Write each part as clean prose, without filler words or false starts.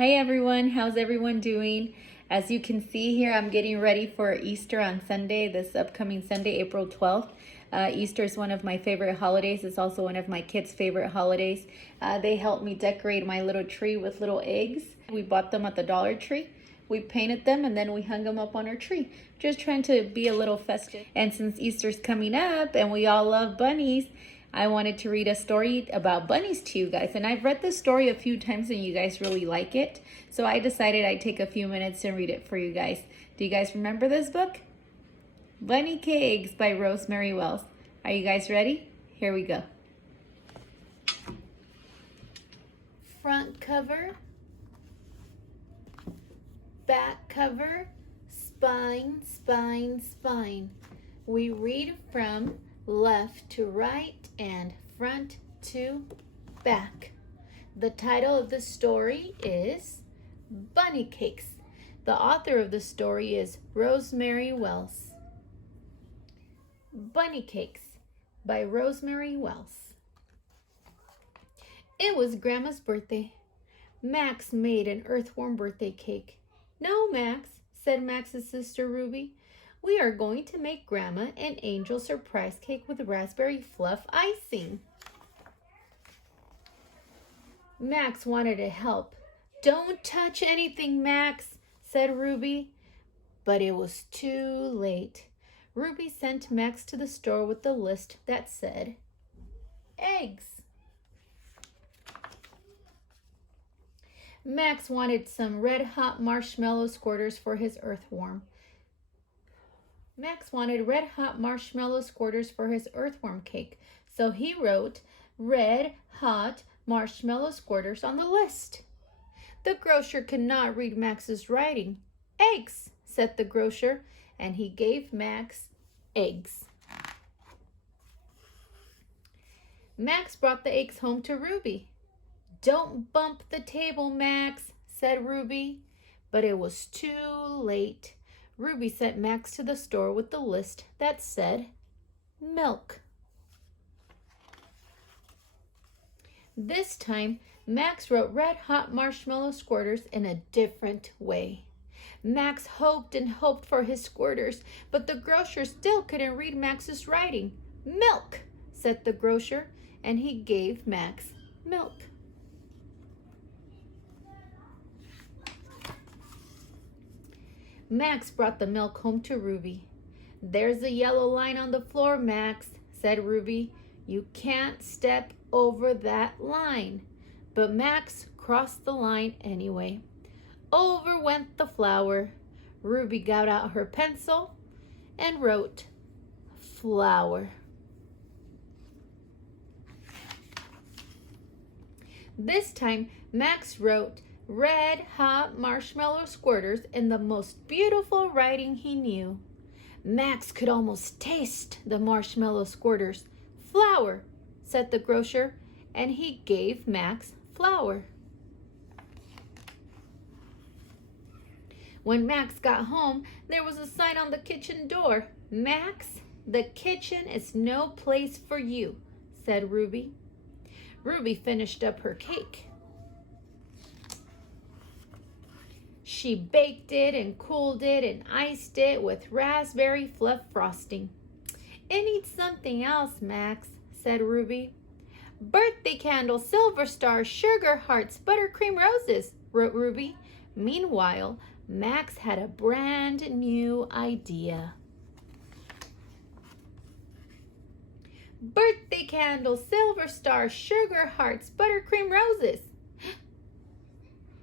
Hi everyone, how's everyone doing? As you can see here, I'm getting ready for Easter on Sunday, this upcoming Sunday, April 12th. Easter is one of my favorite holidays. It's also one of my kids' favorite holidays. They helped me decorate my little tree with little eggs. We bought them at the Dollar Tree. We painted them and then we hung them up on our tree. Just trying to be a little festive. And since Easter's coming up and we all love bunnies, I wanted to read a story about bunnies to you guys. And I've read this story a few times and you guys really like it. So I decided I'd take a few minutes and read it for you guys. Do you guys remember this book? Bunny Cakes by Rosemary Wells. Are you guys ready? Here we go. Front cover, back cover, spine, spine, spine. We read from left to right and front to back. The title of the story is Bunny Cakes. The author of the story is Rosemary Wells. Bunny Cakes by Rosemary Wells. It was Grandma's birthday. Max made an earthworm birthday cake. "No, Max," said Max's sister Ruby. "We are going to make Grandma an angel surprise cake with raspberry fluff icing." Max wanted to help. "Don't touch anything, Max," said Ruby. But it was too late. Ruby sent Max to the store with the list that said, eggs. Max wanted some red-hot marshmallow squirters for his earthworm. Max wanted red-hot marshmallow squirters for his earthworm cake, so he wrote red-hot marshmallow squirters on the list. The grocer could not read Max's writing. "Eggs," said the grocer, and he gave Max eggs. Max brought the eggs home to Ruby. "Don't bump the table, Max," said Ruby. But it was too late. Ruby sent Max to the store with the list that said milk. This time, Max wrote red-hot marshmallow squirters in a different way. Max hoped and hoped for his squirters, but the grocer still couldn't read Max's writing. "Milk," said the grocer, and he gave Max milk. Max brought the milk home to Ruby. "There's a yellow line on the floor, Max," said Ruby. "You can't step over that line." But Max crossed the line anyway. Over went the flour. Ruby got out her pencil and wrote flour. This time, Max wrote red-hot marshmallow squirters in the most beautiful writing he knew. Max could almost taste the marshmallow squirters. "Flour," said the grocer, and he gave Max flour. When Max got home, there was a sign on the kitchen door. "Max, the kitchen is no place for you," said Ruby. Ruby finished up her cake. She baked it and cooled it and iced it with raspberry fluff frosting. "It needs something else, Max," said Ruby. "Birthday candles, silver stars, sugar hearts, buttercream roses," wrote Ruby. Meanwhile, Max had a brand new idea. "Birthday candles, silver stars, sugar hearts, buttercream roses."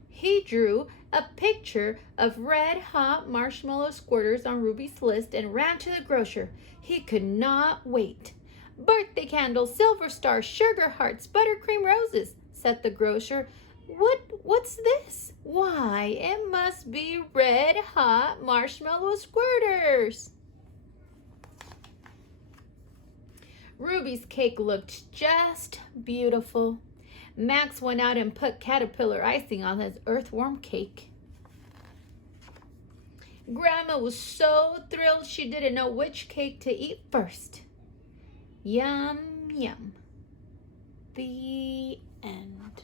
He drew a picture of red-hot marshmallow squirters on Ruby's list and ran to the grocer. He could not wait. "Birthday candles, silver stars, sugar hearts, buttercream roses," said the grocer. What's this? Why, it must be red-hot marshmallow squirters." Ruby's cake looked just beautiful. Max went out and put caterpillar icing on his earthworm cake. Grandma was so thrilled she didn't know which cake to eat first. Yum, yum. The end.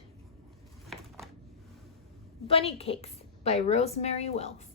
Bunny Cakes by Rosemary Wells.